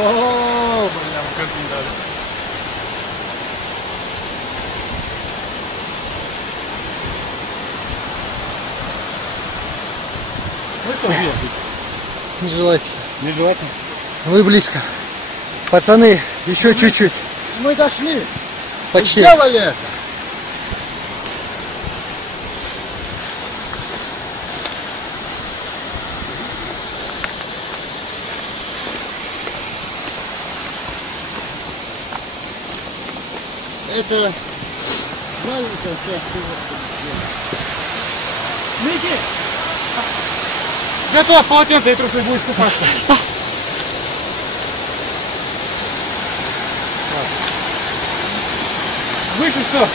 О, бля, как не дали. Ну что, где? Нежелательно. Нежелательно. Вы близко. Пацаны, еще чуть-чуть. Мы дошли. Почти. Мы сделали это. Это маленькая часть его. Ники! Готов, полотенце и трусы будешь купаться. Выше что?